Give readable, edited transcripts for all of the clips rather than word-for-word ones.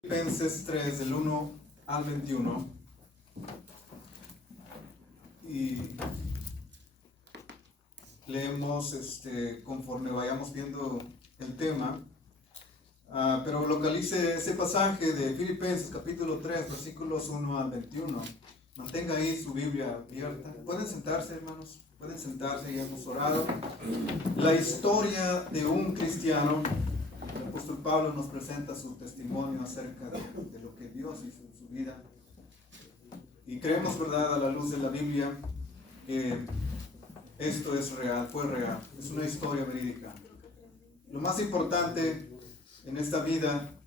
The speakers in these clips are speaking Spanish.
Filipenses 3, del 1 al 21. Y leemos conforme vayamos viendo el tema. Pero localice ese pasaje de Filipenses capítulo 3, versículos 1 al 21. Mantenga ahí su Biblia abierta. Pueden sentarse, hermanos. Pueden sentarse, ya hemos orado. La historia de un cristiano. El apóstol Pablo nos presenta su testimonio acerca de lo que Dios hizo en su vida. Y creemos, ¿verdad?, a la luz de la Biblia, que esto es real, fue real. Es una historia verídica. Lo más importante en esta vida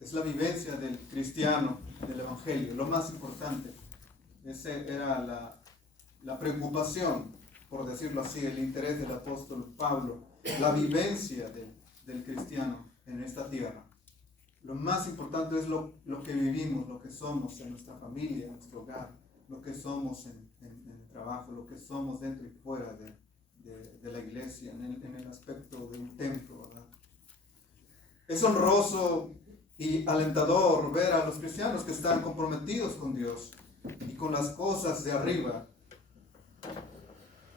es la vivencia del cristiano, del evangelio. Lo más importante. Esa era la preocupación, por decirlo así, el interés del apóstol Pablo, la vivencia del cristiano en esta tierra. Lo más importante es lo que vivimos, lo que somos en nuestra familia, en nuestro hogar, lo que somos en el trabajo, lo que somos dentro y fuera de la iglesia, en el aspecto de un templo, ¿verdad? Es honroso y alentador ver a los cristianos que están comprometidos con Dios y con las cosas de arriba,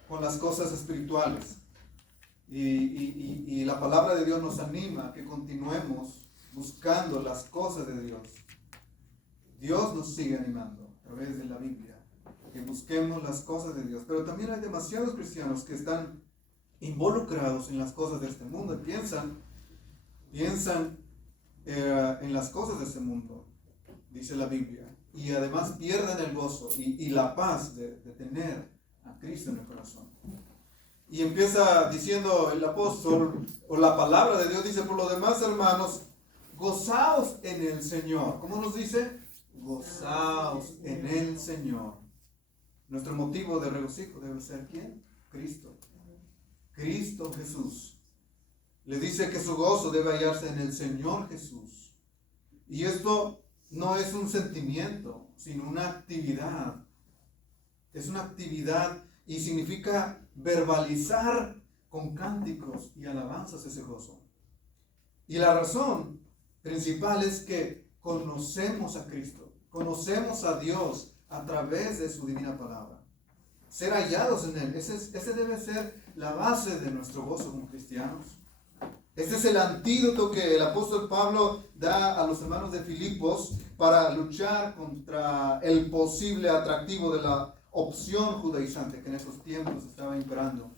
con las cosas espirituales. Y la palabra de Dios nos anima a que continuemos buscando las cosas de Dios. Dios nos sigue animando a través de la Biblia, que busquemos las cosas de Dios. Pero también hay demasiados cristianos que están involucrados en las cosas de este mundo y piensan en las cosas de este mundo, dice la Biblia. Y además pierden el gozo y la paz de tener a Cristo en el corazón. Y empieza diciendo el apóstol, o la palabra de Dios dice: por lo demás, hermanos, gozaos en el Señor. ¿Cómo nos dice? Gozaos en el Señor. Nuestro motivo de regocijo debe ser ¿quién? Cristo. Cristo Jesús. Le dice que su gozo debe hallarse en el Señor Jesús. Y esto no es un sentimiento, sino una actividad. Es una actividad y significa verbalizar con cánticos y alabanzas ese gozo. Y la razón principal es que conocemos a Cristo, conocemos a Dios a través de su divina palabra. Ser hallados en Él, ese debe ser la base de nuestro gozo como cristianos. Este es el antídoto que el apóstol Pablo da a los hermanos de Filipos para luchar contra el posible atractivo de la opción judaizante que en esos tiempos estaba imperando.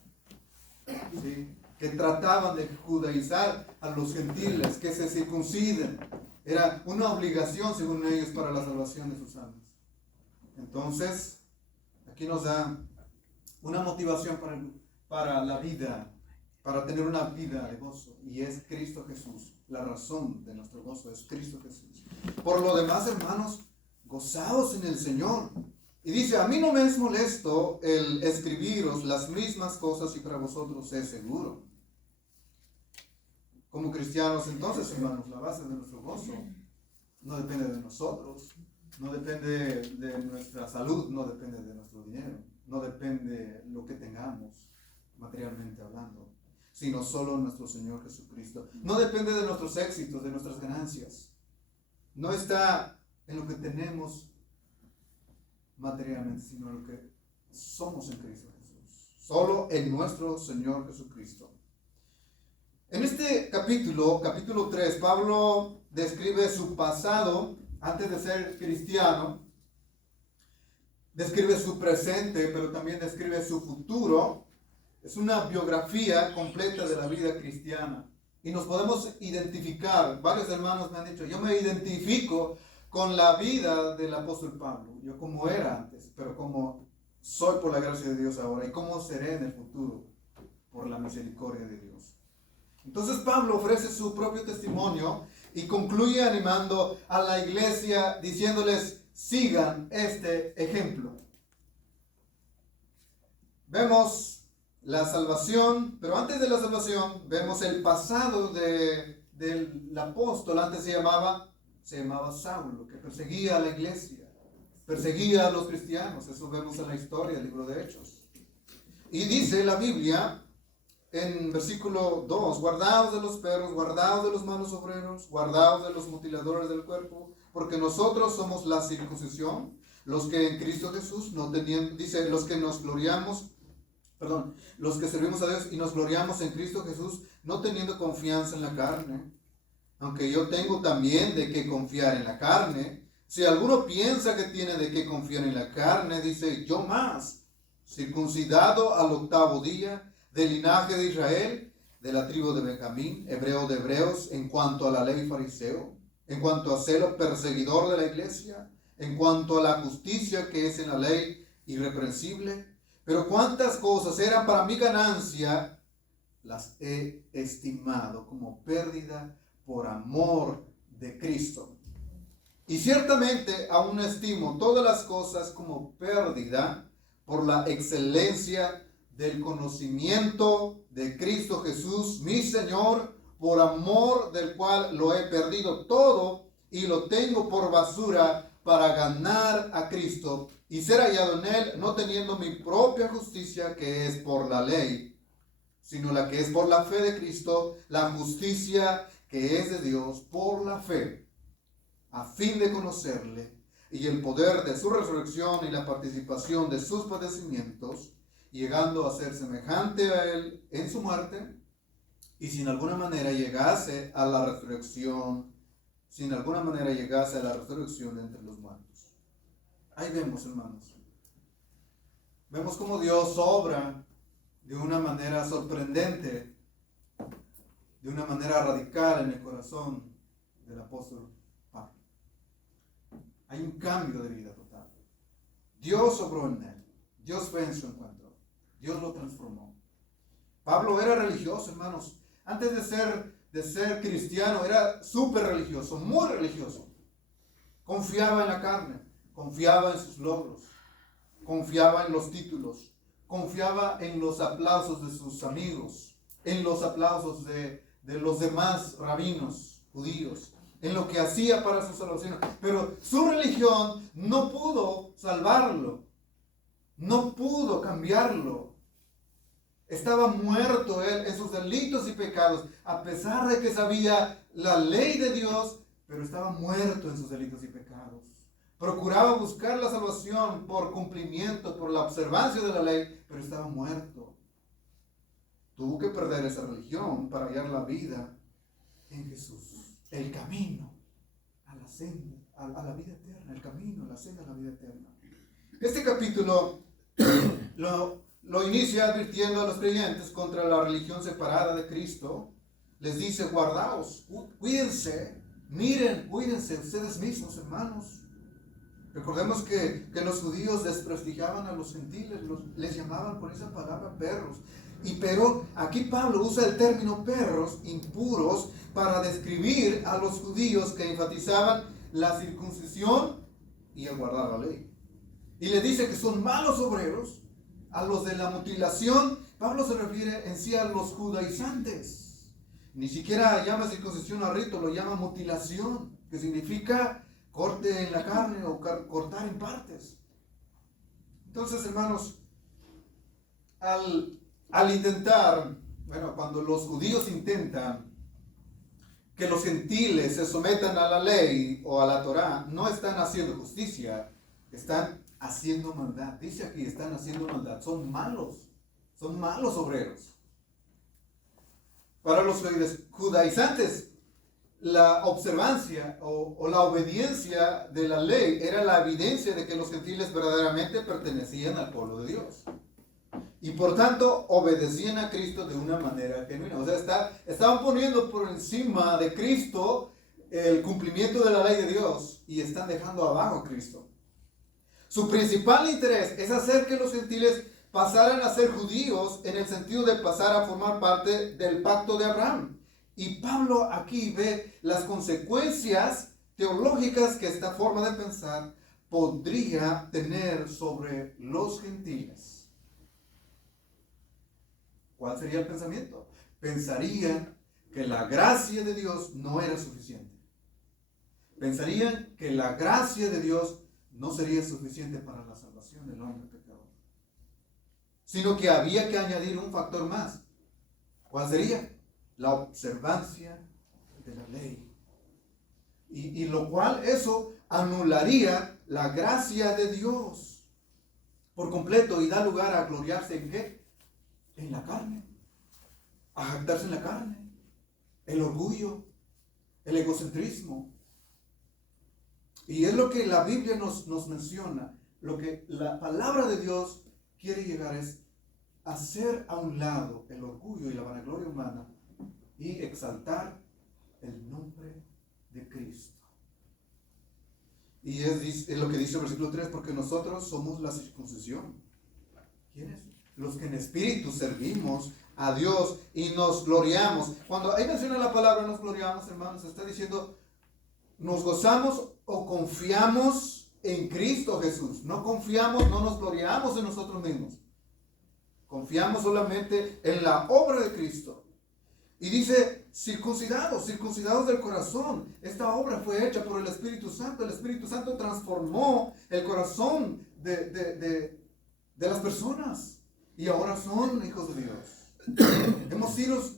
¿Sí? Que trataban de judaizar a los gentiles, que se circunciden. Era una obligación, según ellos, para la salvación de sus almas. Entonces, aquí nos da una motivación para la vida, para tener una vida de gozo, y es Cristo Jesús. La razón de nuestro gozo es Cristo Jesús. Por lo demás, hermanos, gozaos en el Señor. Y dice: a mí no me es molesto el escribiros las mismas cosas, y para vosotros es seguro. Como cristianos, entonces, hermanos, la base de nuestro gozo no depende de nosotros, no depende de nuestra salud, no depende de nuestro dinero, no depende de lo que tengamos materialmente hablando, sino solo nuestro Señor Jesucristo. No depende de nuestros éxitos, de nuestras ganancias. No está en lo que tenemos materialmente, sino en lo que somos en Cristo Jesús. Solo en nuestro Señor Jesucristo. En este capítulo 3, Pablo describe su pasado antes de ser cristiano, describe su presente, pero también describe su futuro. Es una biografía completa de la vida cristiana. Y nos podemos identificar. Varios hermanos me han dicho: yo me identifico con la vida del apóstol Pablo. Yo como era antes, pero como soy por la gracia de Dios ahora. Y cómo seré en el futuro por la misericordia de Dios. Entonces Pablo ofrece su propio testimonio y concluye animando a la iglesia diciéndoles: sigan este ejemplo. Vemos la salvación, pero antes de la salvación vemos el pasado del apóstol. Antes se llamaba Saulo, que perseguía a la iglesia, perseguía a los cristianos. Eso vemos en la historia del libro de Hechos. Y dice la Biblia en versículo 2, guardaos de los perros, guardaos de los malos obreros, guardaos de los mutiladores del cuerpo, porque nosotros somos la circuncisión, los que en Cristo Jesús no tenían, dice, los que nos gloriamos, perdón, los que servimos a Dios y nos gloriamos en Cristo Jesús, no teniendo confianza en la carne, aunque yo tengo también de qué confiar en la carne. Si alguno piensa que tiene de qué confiar en la carne, dice, yo más, circuncidado al 8º día, del linaje de Israel, de la tribu de Benjamín, hebreo de hebreos, en cuanto a la ley fariseo, en cuanto a celo perseguidor de la iglesia, en cuanto a la justicia que es en la ley irreprensible. Pero cuántas cosas eran para mi ganancia, las he estimado como pérdida por amor de Cristo. Y ciertamente aún estimo todas las cosas como pérdida por la excelencia del conocimiento de Cristo Jesús, mi Señor, por amor del cual lo he perdido todo y lo tengo por basura para ganar a Cristo y ser hallado en Él, no teniendo mi propia justicia que es por la ley, sino la que es por la fe de Cristo, la justicia que es de Dios por la fe, a fin de conocerle y el poder de su resurrección y la participación de sus padecimientos, llegando a ser semejante a Él en su muerte, y si en alguna manera llegase a la resurrección, de entre los muertos. Ahí vemos, hermanos. Vemos cómo Dios obra de una manera sorprendente, de una manera radical en el corazón del apóstol Pablo. Hay un cambio de vida total. Dios obró en él. Dios fue en su encuentro. Dios lo transformó. Pablo era religioso, hermanos. Antes de ser cristiano, era súper religioso, muy religioso. Confiaba en la carne, confiaba en sus logros, confiaba en los títulos, confiaba en los aplausos de sus amigos, en los aplausos de los demás rabinos judíos, en lo que hacía para su salvación. Pero su religión no pudo salvarlo, no pudo cambiarlo. Estaba muerto él en sus delitos y pecados, a pesar de que sabía la ley de Dios, pero estaba muerto en sus delitos y pecados. Procuraba buscar la salvación por cumplimiento, por la observancia de la ley, pero estaba muerto. Tuvo que perder esa religión para hallar la vida en Jesús. El camino a la senda, a la vida eterna, el camino, la senda a la vida eterna. Este capítulo lo inicia advirtiendo a los creyentes contra la religión separada de Cristo. Les dice, guardaos, cuídense, miren, cuídense ustedes mismos, hermanos. Recordemos que los judíos desprestigiaban a los gentiles, les llamaban con esa palabra perros. Pero aquí Pablo usa el término perros impuros para describir a los judíos que enfatizaban la circuncisión y el guardar la ley. Y le dice que son malos obreros. A los de la mutilación, Pablo se refiere en sí a los judaizantes. Ni siquiera llama circuncisión a rito, lo llama mutilación, que significa corte en la carne o cortar en partes. Entonces, hermanos, al intentar, cuando los judíos intentan que los gentiles se sometan a la ley o a la Torá, no están haciendo justicia, están haciendo maldad. Dice aquí, están haciendo maldad. Son malos obreros. Para los judaizantes, la observancia o la obediencia de la ley era la evidencia de que los gentiles verdaderamente pertenecían al pueblo de Dios. Y por tanto, obedecían a Cristo de una manera genuina. O sea, estaban poniendo por encima de Cristo el cumplimiento de la ley de Dios y están dejando abajo a Cristo. Su principal interés es hacer que los gentiles pasaran a ser judíos en el sentido de pasar a formar parte del pacto de Abraham. Y Pablo aquí ve las consecuencias teológicas que esta forma de pensar podría tener sobre los gentiles. ¿Cuál sería el pensamiento? Pensarían que la gracia de Dios no era suficiente. Pensarían que la gracia de Dios no sería suficiente para la salvación del hombre pecador, sino que había que añadir un factor más, ¿Cuál sería? La observancia de la ley. Y lo cual eso anularía la gracia de Dios por completo y da lugar a gloriarse en ¿qué? En la carne. A jactarse en la carne. El orgullo, el egocentrismo. Y es lo que la Biblia nos menciona. Lo que la palabra de Dios quiere llegar es hacer a un lado el orgullo y la vanagloria humana y exaltar el nombre de Cristo. Y es lo que dice el versículo 3, porque nosotros somos la circuncisión. ¿Quiénes? Los que en espíritu servimos a Dios y nos gloriamos. Cuando ahí menciona la palabra nos gloriamos, hermanos, está diciendo nos gozamos o confiamos en Cristo Jesús. No confiamos, no nos gloriamos en nosotros mismos. Confiamos solamente en la obra de Cristo. Y dice, circuncidados del corazón. Esta obra fue hecha por el Espíritu Santo. El Espíritu Santo transformó el corazón de las personas. Y ahora son hijos de Dios.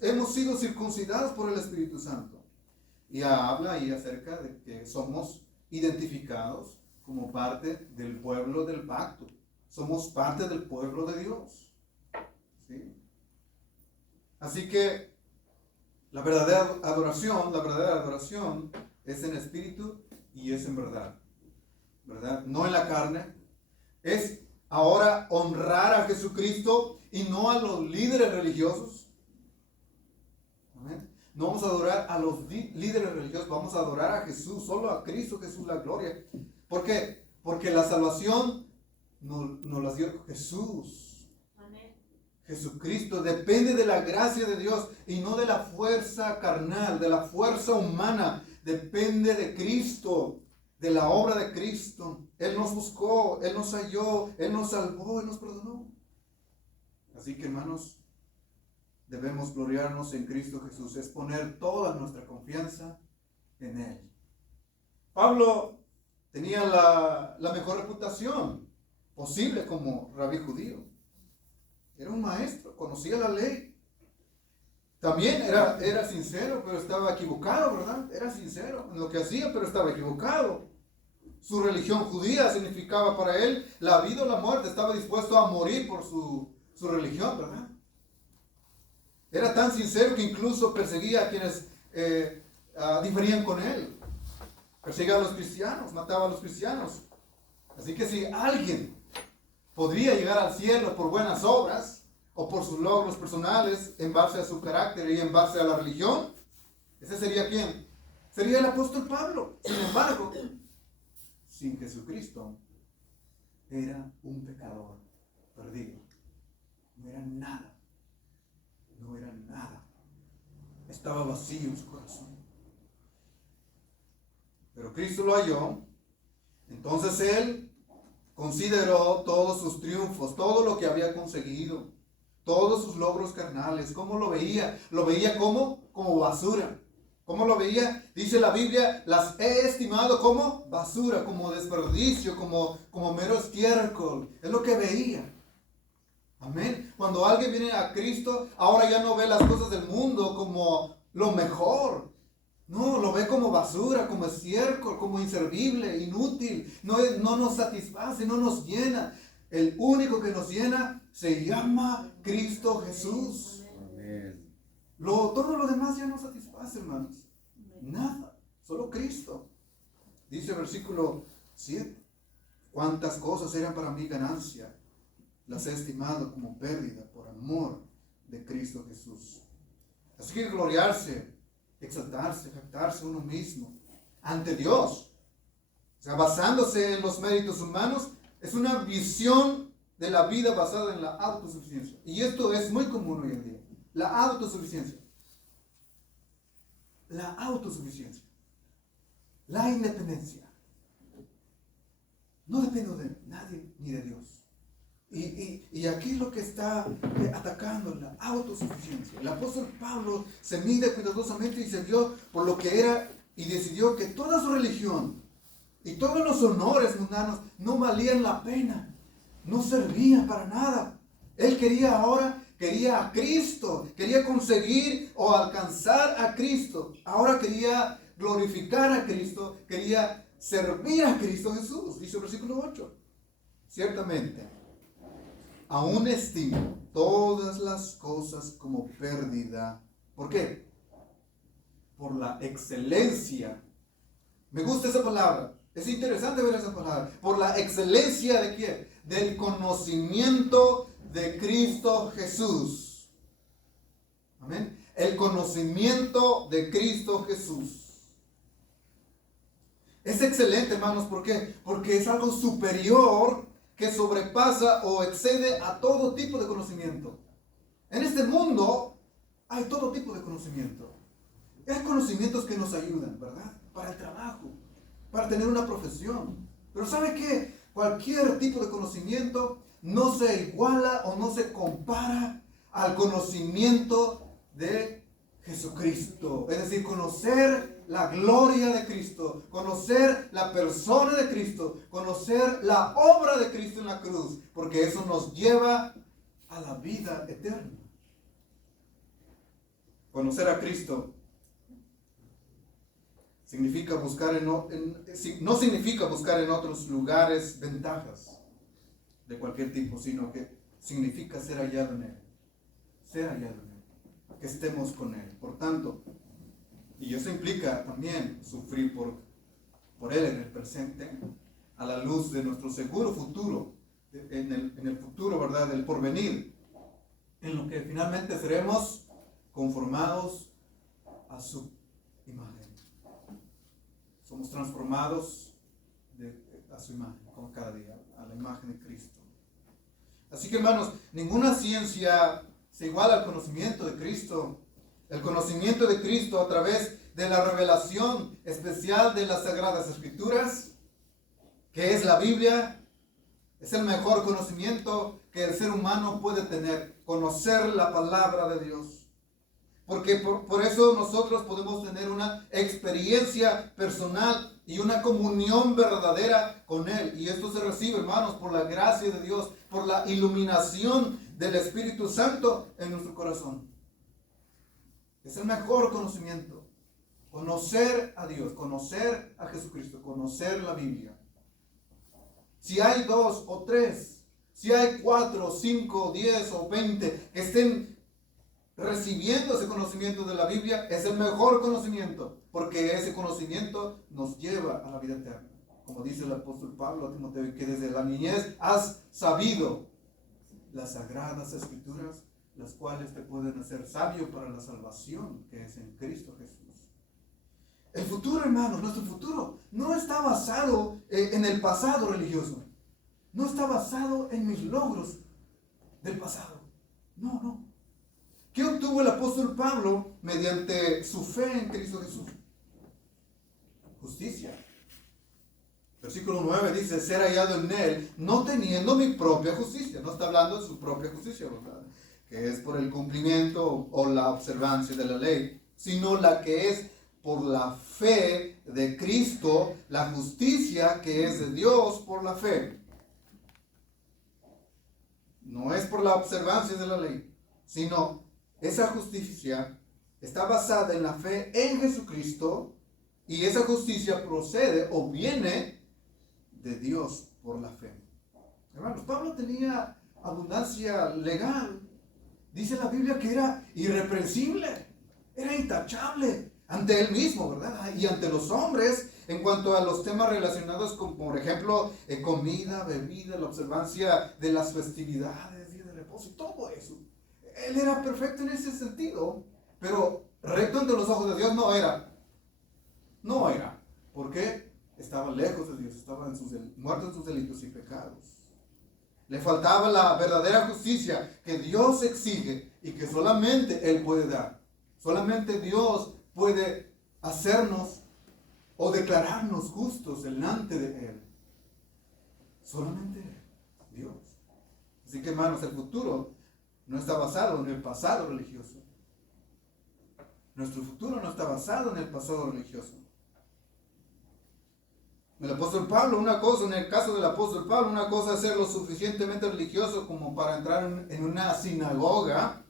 Hemos sido circuncidados por el Espíritu Santo. Y habla ahí acerca de que somos identificados como parte del pueblo del pacto. Somos parte del pueblo de Dios. ¿Sí? Así que la verdadera adoración es en espíritu y es en verdad. ¿Verdad? No en la carne. Es ahora honrar a Jesucristo y no a los líderes religiosos. Amén. No vamos a adorar a los líderes religiosos, vamos a adorar a Jesús, solo a Cristo Jesús la gloria. ¿Por qué? Porque la salvación nos la dio Jesús. Jesucristo depende de la gracia de Dios y no de la fuerza carnal, de la fuerza humana. Depende de Cristo, de la obra de Cristo. Él nos buscó, Él nos halló, Él nos salvó, Él nos perdonó. Así que, hermanos, debemos gloriarnos en Cristo Jesús, es poner toda nuestra confianza en Él. Pablo tenía la mejor reputación posible como rabí judío. Era un maestro, conocía la ley. También era sincero, pero estaba equivocado, ¿verdad? Era sincero en lo que hacía, pero estaba equivocado. Su religión judía significaba para él la vida o la muerte. Estaba dispuesto a morir por su religión, ¿verdad? Era tan sincero que incluso perseguía a quienes diferían con él. Perseguía a los cristianos, mataba a los cristianos. Así que si alguien podría llegar al cielo por buenas obras o por sus logros personales en base a su carácter y en base a la religión, ¿ese sería quién? Sería el apóstol Pablo. Sin embargo, sin Jesucristo, era un pecador perdido. No era nada. No era nada. Estaba vacío en su corazón. Pero Cristo lo halló. Entonces él consideró todos sus triunfos, todo lo que había conseguido, todos sus logros carnales. ¿Cómo lo veía? Lo veía como basura. ¿Cómo lo veía? Dice la Biblia, las he estimado como basura, como desperdicio, como mero estiércol. Es lo que veía. Amén. Cuando alguien viene a Cristo, ahora ya no ve las cosas del mundo como lo mejor. No, lo ve como basura, como estiércol, como inservible, inútil. No nos satisface, no nos llena. El único que nos llena se llama Cristo Jesús. Amén. Todo lo demás ya no satisface, hermanos. Nada, solo Cristo. Dice el versículo 7. Cuántas cosas eran para mí ganancia, las he estimado como pérdida por amor de Cristo Jesús. Así que gloriarse, exaltarse, jactarse uno mismo ante Dios, o sea, basándose en los méritos humanos, es una visión de la vida basada en la autosuficiencia. Y esto es muy común hoy en día. La autosuficiencia. La autosuficiencia. La independencia. No dependo de nadie ni de Dios. Y aquí es lo que está atacando, la autosuficiencia. El apóstol Pablo se mide cuidadosamente y se dio por lo que era y decidió que toda su religión y todos los honores mundanos no valían la pena, no servían para nada. Él quería ahora quería a Cristo, quería conseguir o alcanzar a Cristo. Ahora quería glorificar a Cristo, quería servir a Cristo Jesús. Dice el versículo 8. Ciertamente, aún estimo todas las cosas como pérdida. ¿Por qué? Por la excelencia. Me gusta esa palabra. Es interesante ver esa palabra. Por la excelencia de quién? Del conocimiento de Cristo Jesús. Amén. El conocimiento de Cristo Jesús. Es excelente, hermanos. ¿Por qué? Porque es algo superior que sobrepasa o excede a todo tipo de conocimiento. En este mundo hay todo tipo de conocimiento. Hay conocimientos que nos ayudan, ¿verdad? Para el trabajo, para tener una profesión. Pero ¿sabe qué? Cualquier tipo de conocimiento no se iguala o no se compara al conocimiento de Jesucristo. Es decir, conocer la gloria de Cristo, conocer la persona de Cristo, conocer la obra de Cristo en la cruz, porque eso nos lleva a la vida eterna. Conocer a Cristo significa buscar no significa buscar en otros lugares ventajas de cualquier tipo, sino que significa ser hallado en Él. Ser hallado en Él. Que estemos con Él. Por tanto, y eso implica también sufrir por Él en el presente, a la luz de nuestro seguro futuro, en el futuro, ¿verdad?, del porvenir, en lo que finalmente seremos conformados a su imagen. Somos transformados a su imagen, como cada día, a la imagen de Cristo. Así que, hermanos, ninguna ciencia se iguala al conocimiento de Cristo. El conocimiento de Cristo a través de la revelación especial de las Sagradas Escrituras, que es la Biblia, es el mejor conocimiento que el ser humano puede tener. Conocer la palabra de Dios. Porque por eso nosotros podemos tener una experiencia personal y una comunión verdadera con Él. Y esto se recibe, hermanos, por la gracia de Dios, por la iluminación del Espíritu Santo en nuestro corazón. Es el mejor conocimiento. Conocer a Dios, conocer a Jesucristo, conocer la Biblia. Si hay 2 o 3, si hay 4, 5, 10 o 20 que estén recibiendo ese conocimiento de la Biblia, es el mejor conocimiento, porque ese conocimiento nos lleva a la vida eterna. Como dice el apóstol Pablo a Timoteo, que desde la niñez has sabido las Sagradas Escrituras, las cuales te pueden hacer sabio para la salvación que es en Cristo Jesús. El futuro, hermanos, nuestro futuro no está basado en el pasado religioso. No está basado en mis logros del pasado. No. ¿Qué obtuvo el apóstol Pablo mediante su fe en Cristo Jesús? Justicia. Versículo 9 dice, ser hallado en Él, no teniendo mi propia justicia. No está hablando de su propia justicia, ¿verdad?, que es por el cumplimiento o la observancia de la ley, sino la que es por la fe de Cristo, la justicia que es de Dios por la fe. No es por la observancia de la ley, sino esa justicia está basada en la fe en Jesucristo, y esa justicia procede o viene de Dios por la fe. Hermanos, Pablo tenía abundancia legal. Dice la Biblia que era irreprensible, era intachable ante él mismo, ¿verdad? Y ante los hombres en cuanto a los temas relacionados con, por ejemplo, comida, bebida, la observancia de las festividades, día de reposo y todo eso. Él era perfecto en ese sentido, pero recto ante los ojos de Dios no era. No era. ¿Por qué? Estaba lejos de Dios, estaba muerto en sus delitos y pecados. Le faltaba la verdadera justicia que Dios exige y que solamente Él puede dar. Solamente Dios puede hacernos o declararnos justos delante de Él. Solamente Dios. Así que, hermanos, el futuro no está basado en el pasado religioso. Nuestro futuro no está basado en el pasado religioso. El apóstol Pablo, una cosa, en el caso del apóstol Pablo, una cosa es ser lo suficientemente religioso como para entrar en una sinagoga,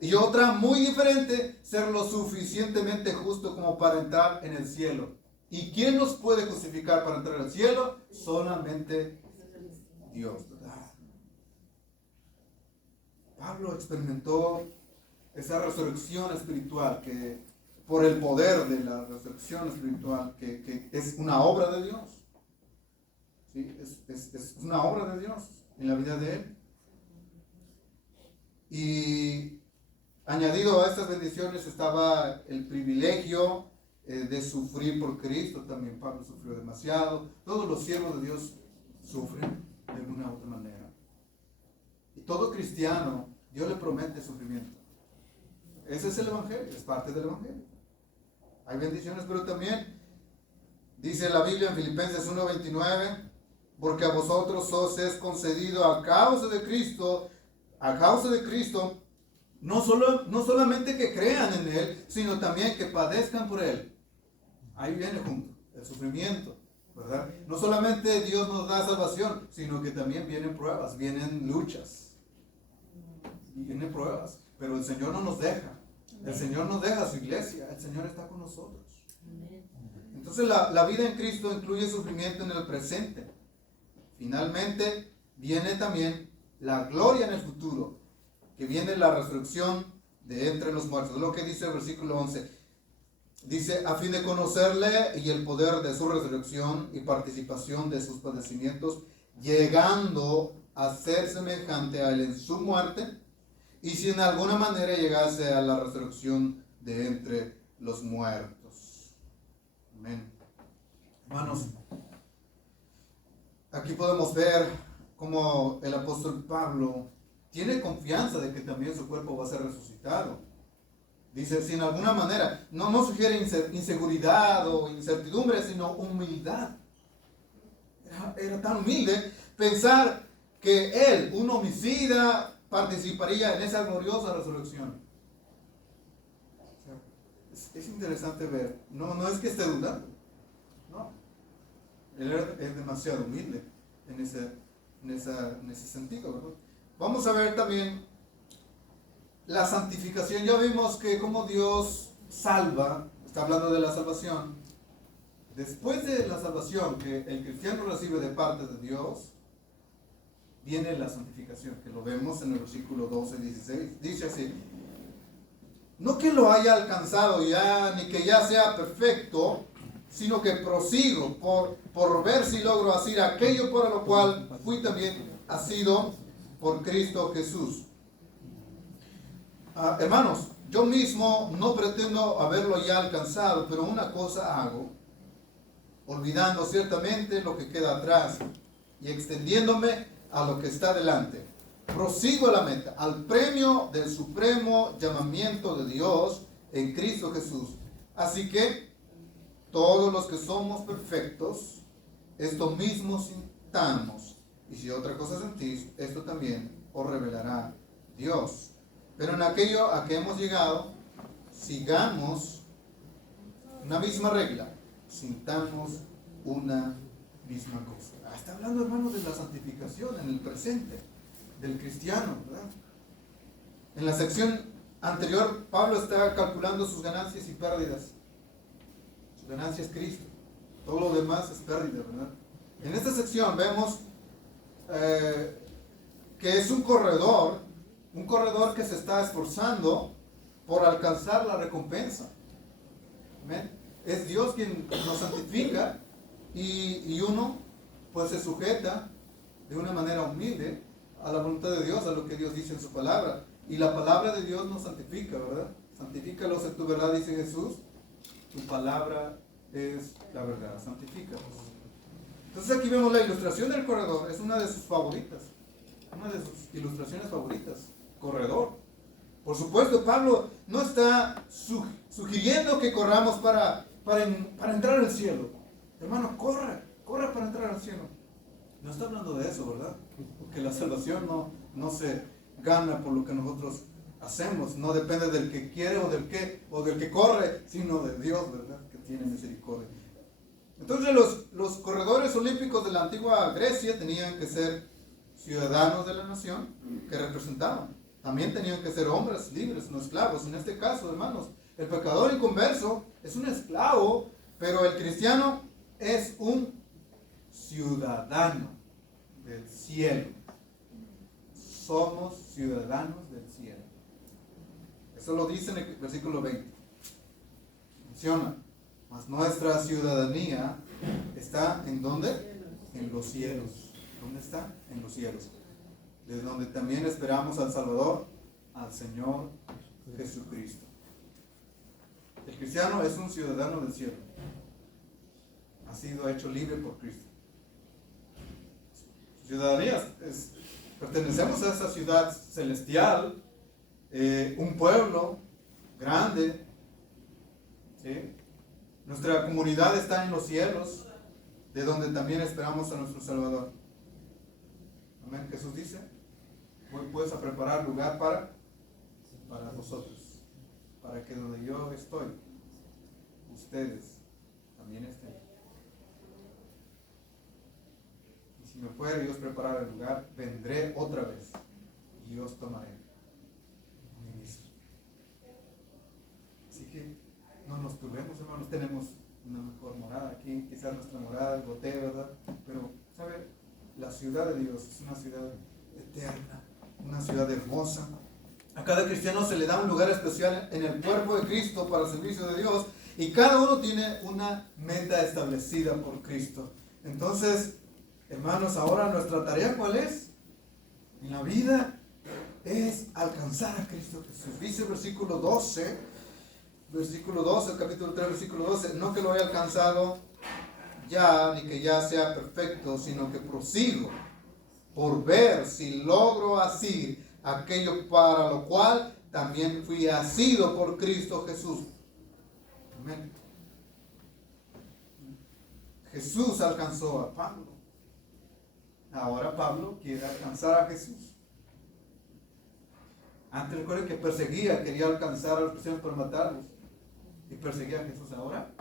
y otra muy diferente, ser lo suficientemente justo como para entrar en el cielo. ¿Y quién nos puede justificar para entrar al cielo? Solamente Dios, ¿verdad? Pablo experimentó esa resurrección espiritual, que por el poder de la resurrección espiritual, que es una obra de Dios. ¿Sí? Es una obra de Dios en la vida de él. Y añadido a estas bendiciones estaba el privilegio de sufrir por Cristo. También Pablo sufrió demasiado. Todos los siervos de Dios sufren de alguna u otra manera. Y todo cristiano, Dios le promete sufrimiento. Ese es el Evangelio, es parte del Evangelio. Hay bendiciones, pero también dice la Biblia en Filipenses 1:29, porque a vosotros os es concedido a causa de Cristo, no solamente que crean en Él, sino también que padezcan por Él. Ahí viene junto el sufrimiento, ¿verdad? No solamente Dios nos da salvación, sino que también vienen pruebas, vienen luchas, vienen pruebas, pero el Señor no nos deja. El Señor nos deja a su iglesia, el Señor está con nosotros. Entonces la vida en Cristo incluye sufrimiento en el presente. Finalmente viene también la gloria en el futuro, que viene la resurrección de entre los muertos. Es lo que dice el versículo 11. Dice, a fin de conocerle y el poder de su resurrección y participación de sus padecimientos, llegando a ser semejante a él en su muerte, y si en alguna manera llegase a la resurrección de entre los muertos. Amén. Hermanos, aquí podemos ver cómo el apóstol Pablo tiene confianza de que también su cuerpo va a ser resucitado. Dice, si en alguna manera, no sugiere inseguridad o incertidumbre, sino humildad. Era tan humilde pensar que él, un homicida, participaría en esa gloriosa resurrección. Es interesante ver, no es que esté dudando, no. Él es demasiado humilde en ese sentido, ¿verdad? Vamos a ver también la santificación. Ya vimos que como Dios salva, está hablando de la salvación. Después de la salvación que el cristiano recibe de parte de Dios, viene la santificación, que lo vemos en el versículo 12-16. Dice así: no que lo haya alcanzado ya, ni que ya sea perfecto, sino que prosigo por ver si logro hacer aquello por lo cual fui también asido por Cristo Jesús. Hermanos, yo mismo no pretendo haberlo ya alcanzado, pero una cosa hago, olvidando ciertamente lo que queda atrás y extendiéndome a lo que está delante. Prosigo a la meta, al premio del supremo llamamiento de Dios en Cristo Jesús. Así que todos los que somos perfectos, esto mismo sintamos. Y si otra cosa sentís, esto también os revelará Dios. Pero en aquello a que hemos llegado, sigamos una misma regla, sintamos una misma cosa. Está hablando, hermanos, de la santificación en el presente del cristiano, ¿verdad? En la sección anterior, Pablo está calculando sus ganancias y pérdidas. Su ganancia es Cristo, todo lo demás es pérdida, ¿verdad? En esta sección vemos que es un corredor que se está esforzando por alcanzar la recompensa. ¿Amén? Es Dios quien nos santifica y uno pues se sujeta de una manera humilde a la voluntad de Dios, a lo que Dios dice en su palabra. Y la palabra de Dios nos santifica, ¿verdad? Santifícalos en tu verdad, dice Jesús. Tu palabra es la verdad, santifícalos. Entonces aquí vemos la ilustración del corredor, es una de sus favoritas, una de sus ilustraciones favoritas, corredor. Por supuesto, Pablo no está sugiriendo que corramos para entrar al cielo. Hermano, corra para entrar al cielo. No está hablando de eso, ¿verdad? Porque la salvación no se gana por lo que nosotros hacemos, no depende del que quiere o del que corre, sino de Dios, ¿verdad? Que tiene misericordia. Entonces los corredores olímpicos de la antigua Grecia tenían que ser ciudadanos de la nación que representaban. También tenían que ser hombres libres, no esclavos. En este caso, hermanos, el pecador inconverso es un esclavo, pero el cristiano es un ciudadano del cielo. Somos ciudadanos del cielo. Eso lo dice en el versículo 20. Menciona, mas nuestra ciudadanía está ¿en dónde? En los cielos. ¿Dónde está? En los cielos. Desde donde también esperamos al Salvador, al Señor Jesucristo. El cristiano es un ciudadano del cielo. Ha sido hecho libre por Cristo. Ciudadanía pertenecemos a esa ciudad celestial, un pueblo grande, ¿sí? Nuestra comunidad está en los cielos, de donde también esperamos a nuestro Salvador. Amén. Jesús dice, voy pues a preparar lugar para vosotros, para que donde yo estoy, ustedes también estén. Y si me fuere Dios preparar el lugar, vendré otra vez y os tomaré a mí mismo. Así que no nos turbemos, hermanos, tenemos una mejor morada aquí, quizás nuestra morada es goteo, ¿verdad? Pero, ¿sabe? La ciudad de Dios es una ciudad eterna, una ciudad hermosa. A cada cristiano se le da un lugar especial en el cuerpo de Cristo para el servicio de Dios, y cada uno tiene una meta establecida por Cristo. Entonces, hermanos, ahora nuestra tarea, ¿cuál es? En la vida es alcanzar a Cristo Jesús. Dice el versículo 12, capítulo 3, versículo 12, no que lo haya alcanzado ya, ni que ya sea perfecto, sino que prosigo por ver si logro asir aquello para lo cual también fui asido por Cristo Jesús. Amén. Jesús alcanzó a Pablo. Ahora Pablo quiere alcanzar a Jesús. Antes recuerden que perseguía, quería alcanzar a los cristianos para matarlos. Y perseguía a Jesús. Ahora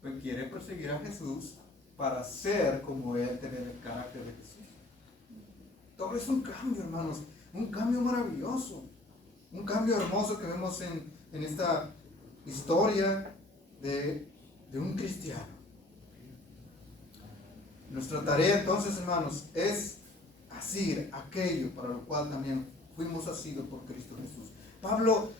pues quiere perseguir a Jesús para ser como Él, tener el carácter de Jesús. Todo es un cambio, hermanos. Un cambio maravilloso. Un cambio hermoso que vemos en esta historia de un cristiano. Nuestra tarea entonces, hermanos, es asir aquello para lo cual también fuimos asidos por Cristo Jesús. Pablo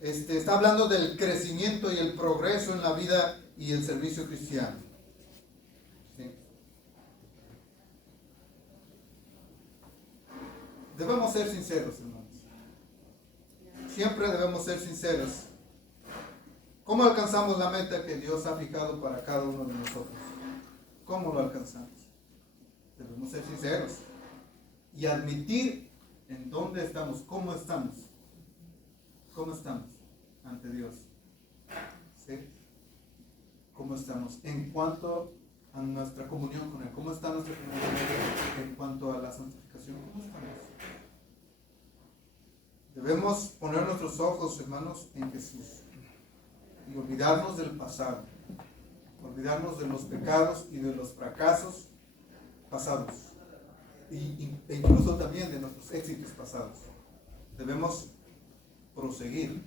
está hablando del crecimiento y el progreso en la vida y el servicio cristiano. ¿Sí? Debemos ser sinceros, hermanos. Siempre debemos ser sinceros. ¿Cómo alcanzamos la meta que Dios ha fijado para cada uno de nosotros? ¿Cómo lo alcanzamos? Debemos ser sinceros y admitir en dónde estamos, cómo estamos ante Dios. ¿Sí? ¿Cómo estamos en cuanto a nuestra comunión con Él? ¿Cómo está nuestra comunión con Él en cuanto a la santificación? ¿Cómo estamos? Debemos poner nuestros ojos, hermanos, en Jesús y olvidarnos del pasado, olvidarnos de los pecados y de los fracasos pasados, e incluso también de nuestros éxitos pasados. Debemos proseguir,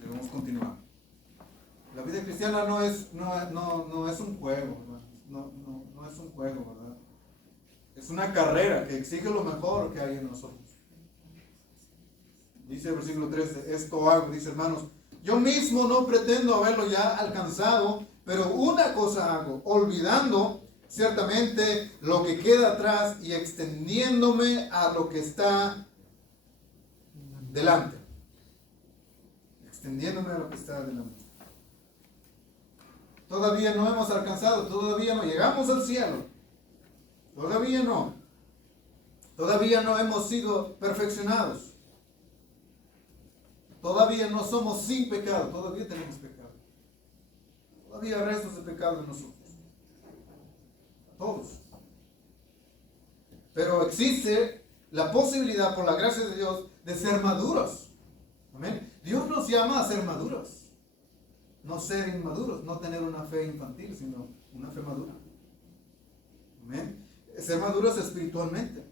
debemos continuar. La vida cristiana no es un juego, no es un juego, ¿verdad? Es una carrera que exige lo mejor que hay en nosotros. Dice el versículo 13, esto hago, dice, hermanos, yo mismo no pretendo haberlo ya alcanzado, pero una cosa hago, olvidando ciertamente lo que queda atrás y extendiéndome a lo que está delante. Extendiéndome a lo que está delante. Todavía no hemos alcanzado, todavía no llegamos al cielo. Todavía no. Todavía no hemos sido perfeccionados. Todavía no somos sin pecado, todavía tenemos pecado. Todavía hay restos de pecado en nosotros. Todos. Pero existe la posibilidad, por la gracia de Dios, de ser maduros. Amén. Dios nos llama a ser maduros, no ser inmaduros, no tener una fe infantil, sino una fe madura. Amén. Ser maduros espiritualmente,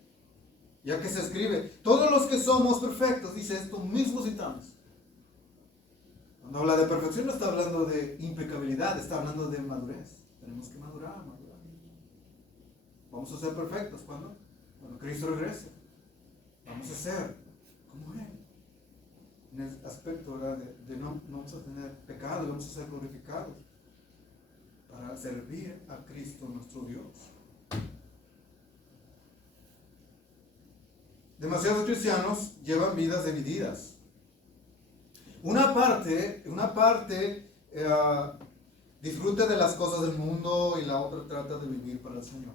ya que se escribe, todos los que somos perfectos, dice esto mismo citamos. Cuando habla de perfección no está hablando de impecabilidad, está hablando de madurez. Tenemos que madurar. Vamos a ser perfectos, ¿cuándo? Cuando Cristo regrese. Vamos a ser como Él. En el aspecto, ¿verdad? de no vamos a tener pecado, vamos a ser glorificados para servir a Cristo nuestro Dios. Demasiados cristianos llevan vidas divididas. Una parte disfruta de las cosas del mundo y la otra trata de vivir para el Señor.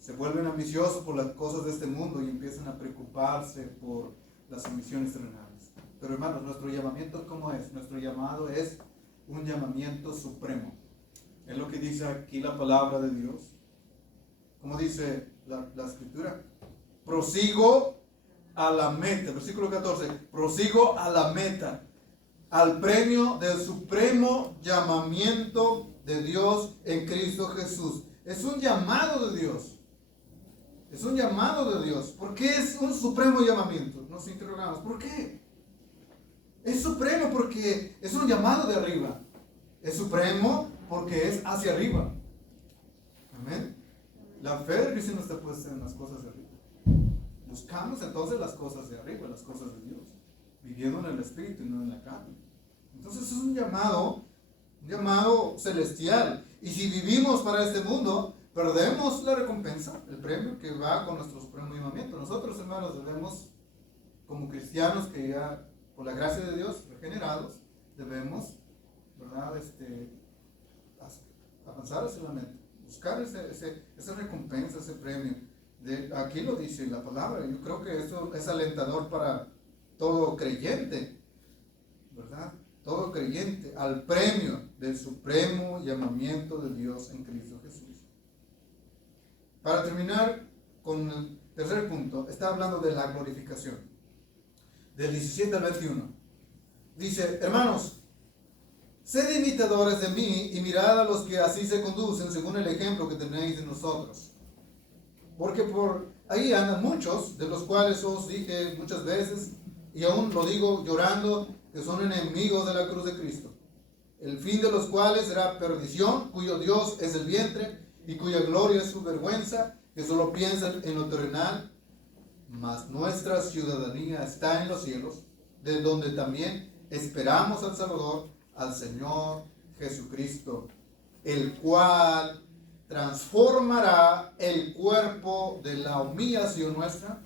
Se vuelven ambiciosos por las cosas de este mundo y empiezan a preocuparse por las ambiciones terrenales. Pero hermanos, nuestro llamamiento, ¿cómo es? Nuestro llamado es un llamamiento supremo. Es lo que dice aquí la palabra de Dios. ¿Cómo dice la escritura? Prosigo a la meta. Versículo 14. Prosigo a la meta, al premio del supremo llamamiento de Dios en Cristo Jesús. Es un llamado de Dios. Es un llamado de Dios. ¿Por qué es un supremo llamamiento? Nos interrogamos. ¿Por qué? Es supremo porque es un llamado de arriba. Es supremo porque es hacia arriba. Amén. La fe del cristiano está puesta en las cosas de arriba. Buscamos entonces las cosas de arriba, las cosas de Dios, viviendo en el Espíritu y no en la carne. Entonces es un llamado celestial. Y si vivimos para este mundo, perdemos la recompensa, el premio que va con nuestro supremo llamamiento. Nosotros, hermanos, debemos, como cristianos que ya, por la gracia de Dios, regenerados, debemos, ¿verdad? Avanzar hacia la meta, buscar esa recompensa, ese premio. Aquí lo dice la palabra. Yo creo que eso es alentador para todo creyente, ¿verdad? Todo creyente, al premio del supremo llamamiento de Dios en Cristo Jesús. Para terminar con el tercer punto, está hablando de la glorificación. Del 17 al 21. Dice, hermanos, sed imitadores de mí y mirad a los que así se conducen según el ejemplo que tenéis de nosotros. Porque por ahí andan muchos, de los cuales os dije muchas veces, y aún lo digo llorando, que son enemigos de la cruz de Cristo, el fin de los cuales será perdición, cuyo Dios es el vientre, y cuya gloria es su vergüenza, que solo piensan en lo terrenal, mas nuestra ciudadanía está en los cielos, de donde también esperamos al Salvador, al Señor Jesucristo, el cual transformará el cuerpo de la humillación nuestra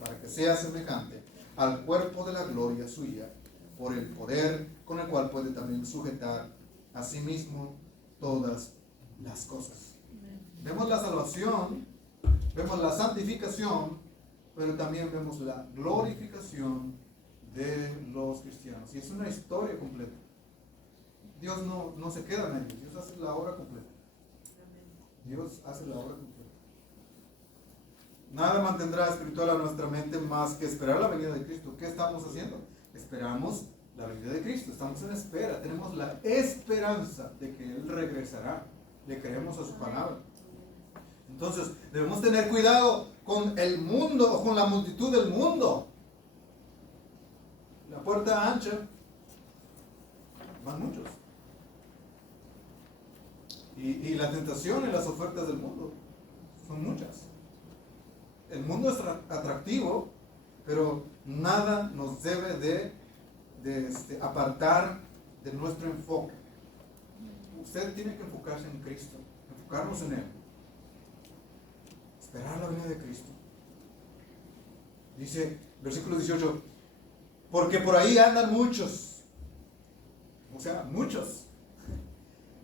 para que sea semejante al cuerpo de la gloria suya, por el poder con el cual puede también sujetar a sí mismo todas las cosas. Vemos la salvación, vemos la santificación, pero también vemos la glorificación de los cristianos. Y es una historia completa. Dios no se queda en ellos, Dios hace la obra completa. Dios hace la obra completa. Nada mantendrá espiritual a nuestra mente más que esperar la venida de Cristo. ¿Qué estamos haciendo? Esperamos la venida de Cristo. Estamos en espera. Tenemos la esperanza de que Él regresará. Le creemos a su palabra. Entonces, debemos tener cuidado con el mundo o con la multitud del mundo. La puerta ancha, van muchos. Y la tentación y las ofertas del mundo son muchas. El mundo es atractivo, pero nada nos debe de apartar de nuestro enfoque. Usted tiene que enfocarse en Cristo, enfocarnos en Él. Esperar la venida de Cristo. Dice, versículo 18, porque por ahí andan muchos. O sea, muchos.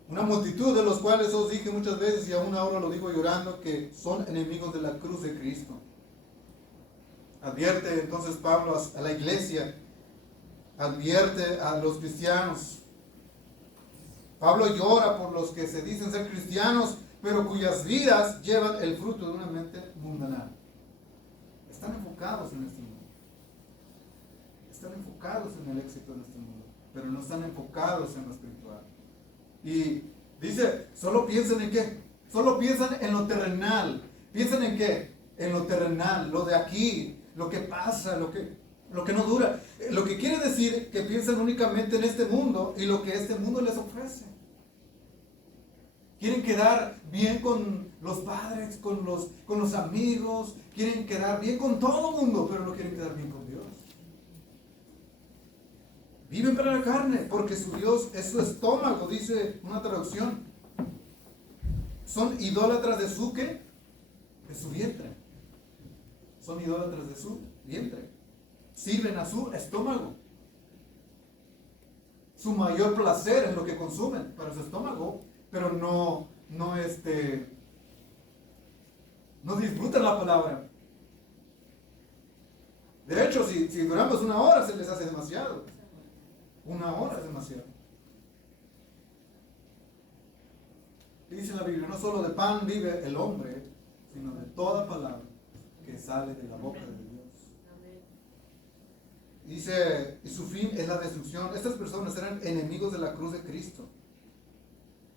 Una multitud de los cuales os dije muchas veces y aún ahora lo digo llorando, que son enemigos de la cruz de Cristo. Advierte entonces Pablo a la iglesia, advierte a los cristianos. Pablo llora por los que se dicen ser cristianos, pero cuyas vidas llevan el fruto de una mente mundana. Están enfocados en este mundo. enfocados en el éxito de este mundo, pero no están enfocados en lo espiritual. Y dice, solo piensan en qué, solo piensan en lo terrenal. ¿Piensan en qué? En lo terrenal, lo de aquí, lo que pasa, lo que no dura. Lo que quiere decir que piensan únicamente en este mundo y lo que este mundo les ofrece. Quieren quedar bien con los padres, con los amigos, quieren quedar bien con todo el mundo, pero no quieren quedar bien con Dios. Viven para la carne, porque su Dios es su estómago, dice una traducción. Son idólatras de su ¿qué? De su vientre. Son idólatras de su vientre. Sirven a su estómago. Su mayor placer es lo que consumen para su estómago, pero no disfrutan la palabra. De hecho, si duramos 1 hora se les hace demasiado. 1 hora es demasiado. Dice la Biblia, no solo de pan vive el hombre, sino de toda palabra que sale de la boca de Dios. Dice, y su fin es la destrucción. Estas personas eran enemigos de la cruz de Cristo.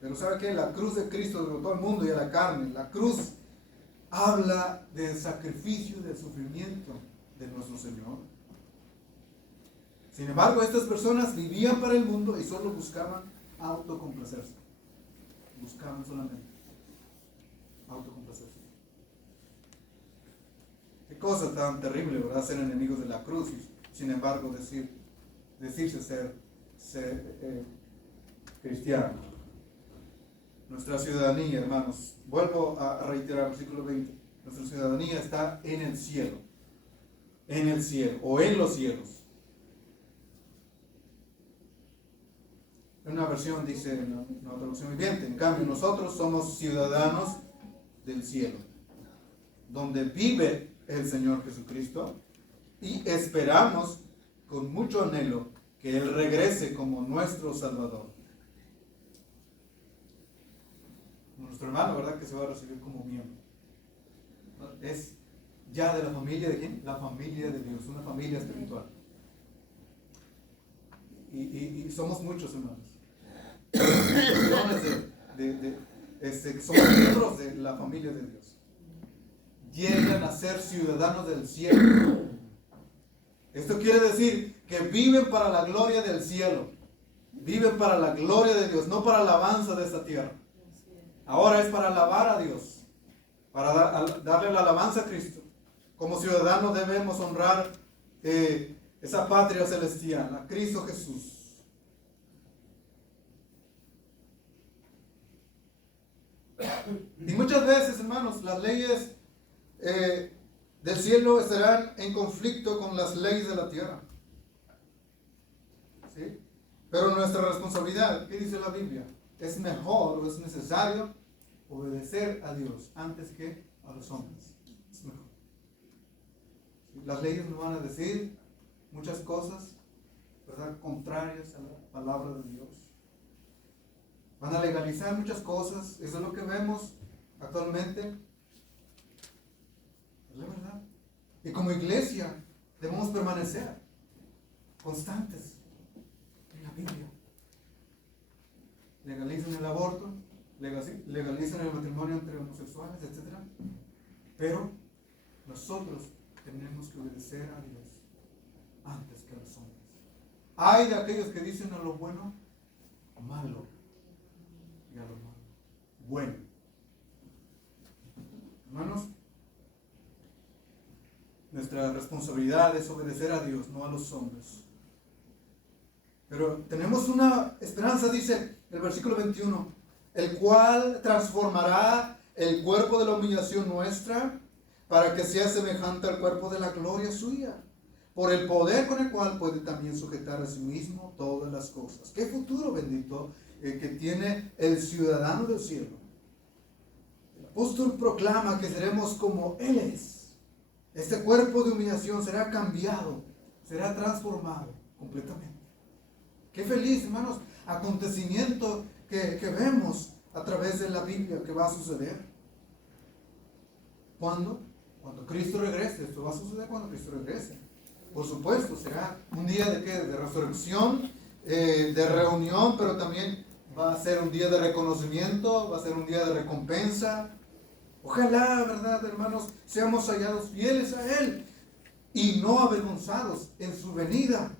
Pero ¿sabe qué? La cruz de Cristo derrotó al mundo y a la carne. La cruz habla del sacrificio y del sufrimiento de nuestro Señor. Sin embargo, estas personas vivían para el mundo y solo buscaban autocomplacerse. Buscaban solamente autocomplacerse. Qué cosa tan terrible, ¿verdad? Ser enemigos de la cruz y, sin embargo, decirse ser cristiano. Nuestra ciudadanía, hermanos, vuelvo a reiterar el versículo 20. Nuestra ciudadanía está en el cielo, o en los cielos. En una versión dice, en una traducción viviente, en cambio nosotros somos ciudadanos del cielo, donde vive el Señor Jesucristo, y esperamos con mucho anhelo que Él regrese como nuestro Salvador. Nuestro hermano, ¿verdad? Que se va a recibir como miembro. Es ya de la familia de ¿quién? La familia de Dios, una familia espiritual. Y somos muchos, hermanos. Somos miembros de la familia de Dios. Llegan a ser ciudadanos del cielo. Esto quiere decir que viven para la gloria del cielo. Viven para la gloria de Dios, no para la alabanza de esta tierra. Ahora es para alabar a Dios, para darle la alabanza a Cristo. Como ciudadanos debemos honrar esa patria celestial, a Cristo Jesús. Y muchas veces, hermanos, las leyes del cielo estarán en conflicto con las leyes de la tierra. ¿Sí? Pero nuestra responsabilidad, ¿qué dice la Biblia? Es mejor o es necesario obedecer a Dios antes que a los hombres. Es mejor. Las leyes nos van a decir muchas cosas, ¿verdad?, contrarias a la palabra de Dios. Van a legalizar muchas cosas. Eso es lo que vemos actualmente. Es la verdad. Y como iglesia debemos permanecer constantes en la Biblia. Legalizan el aborto, legalizan el matrimonio entre homosexuales, etc. Pero nosotros tenemos que obedecer a Dios antes que a los hombres. Hay de aquellos que dicen a lo bueno malo y a lo malo bueno. Hermanos, nuestra responsabilidad es obedecer a Dios, no a los hombres. Pero tenemos una esperanza, dice el versículo 21, el cual transformará el cuerpo de la humillación nuestra para que sea semejante al cuerpo de la gloria suya, por el poder con el cual puede también sujetar a sí mismo todas las cosas. Qué futuro bendito que tiene el ciudadano del cielo. El apóstol proclama que seremos como Él es. Este cuerpo de humillación será cambiado, será transformado completamente. Qué feliz, hermanos, acontecimiento que vemos a través de la Biblia que va a suceder. ¿Cuándo? Cuando Cristo regrese. Esto va a suceder cuando Cristo regrese. Por supuesto, será un día de ¿qué? De resurrección, de reunión, pero también va a ser un día de reconocimiento, va a ser un día de recompensa. Ojalá, ¿verdad, hermanos? Seamos hallados fieles a Él y no avergonzados en su venida.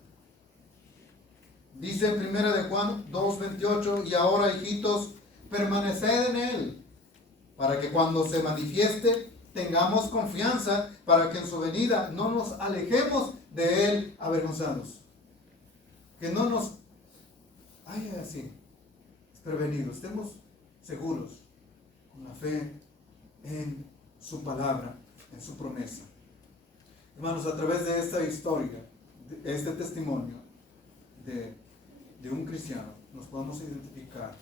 Dice en 1 Juan 2:28, y ahora, hijitos, permaneced en Él, para que cuando se manifieste tengamos confianza, para que en su venida no nos alejemos de Él avergonzados. Que no nos haya así desprevenidos, estemos seguros con la fe en su palabra, en su promesa. Hermanos, a través de esta historia, de este testimonio de un cristiano, nos podemos identificar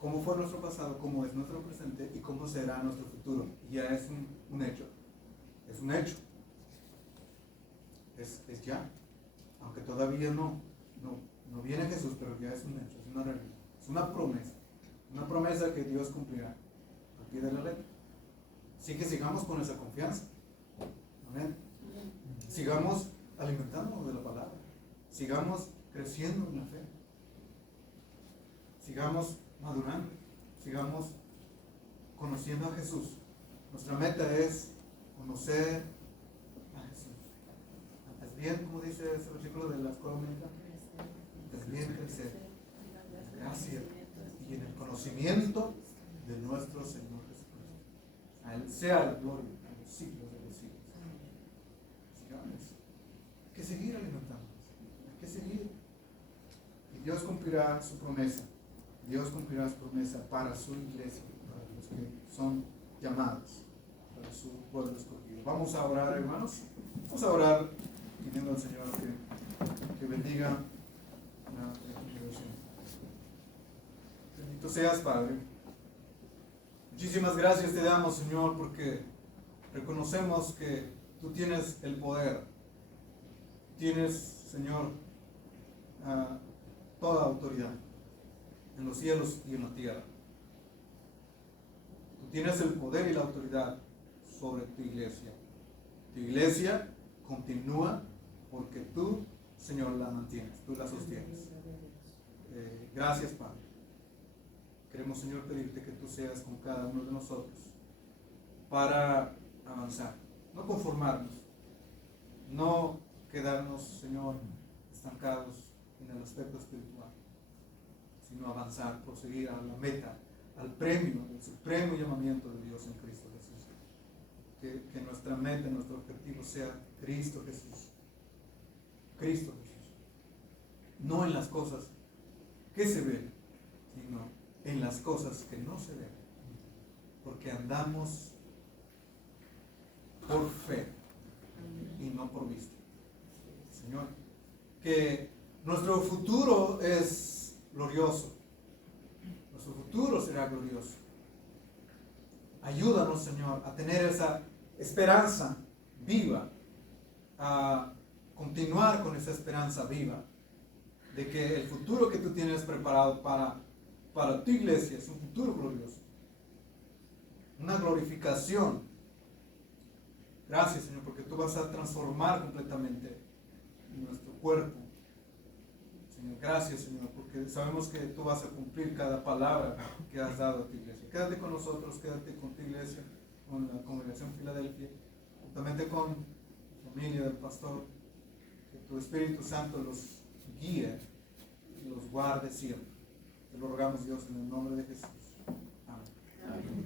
cómo fue nuestro pasado, cómo es nuestro presente y cómo será nuestro futuro. Ya es un hecho. Es un hecho. Es ya. Aunque todavía no viene Jesús, pero ya es un hecho, es una realidad. Es una promesa. Una promesa que Dios cumplirá al pie de la letra. Así que sigamos con esa confianza. Amén. Sigamos alimentándonos de la palabra. Sigamos creciendo en la fe. Sigamos madurando. Sigamos conociendo a Jesús. Nuestra meta es conocer a Jesús. Antes bien, como dice ese versículo de la escuela dominical, antes bien crecer en gracia y en el conocimiento de nuestro Señor Jesucristo. A Él sea la gloria en los siglos de los siglos. Sigamos. Hay que seguir alimentándonos. Hay que seguir. Y Dios cumplirá su promesa. Dios cumplirá su promesa para su iglesia, para los que son llamados, para su pueblo escogido. Vamos a orar, hermanos. Vamos a orar pidiendo al Señor que bendiga la congregación. Bendito seas, Padre. Muchísimas gracias te damos, Señor, porque reconocemos que tú tienes el poder. Tienes, Señor, toda autoridad en los cielos y en la tierra. Tú tienes el poder y la autoridad sobre tu iglesia. Tu iglesia continúa porque tú, Señor, la mantienes, tú la sostienes. Gracias, Padre. Queremos, Señor, pedirte que tú seas con cada uno de nosotros para avanzar, no conformarnos, no quedarnos, Señor, estancados en el aspecto espiritual, sino avanzar, proseguir a la meta, al premio, al supremo llamamiento de Dios en Cristo Jesús. Que nuestra meta, nuestro objetivo sea Cristo Jesús. Cristo Jesús. No en las cosas que se ven, sino en las cosas que no se ven. Porque andamos por fe y no por vista. Señor, que nuestro futuro es glorioso. Nuestro futuro será glorioso. Ayúdanos, Señor, a tener esa esperanza viva, a continuar con esa esperanza viva de que el futuro que tú tienes preparado para tu iglesia es un futuro glorioso, una glorificación. Gracias, Señor, porque tú vas a transformar completamente nuestro cuerpo. Señor, gracias, Señor, porque sabemos que tú vas a cumplir cada palabra que has dado a tu iglesia. Quédate con nosotros, quédate con tu iglesia, con la congregación Filadelfia, juntamente con la familia del pastor. Que tu Espíritu Santo los guíe y los guarde siempre. Te lo rogamos, Dios, en el nombre de Jesús. Amén. Amén.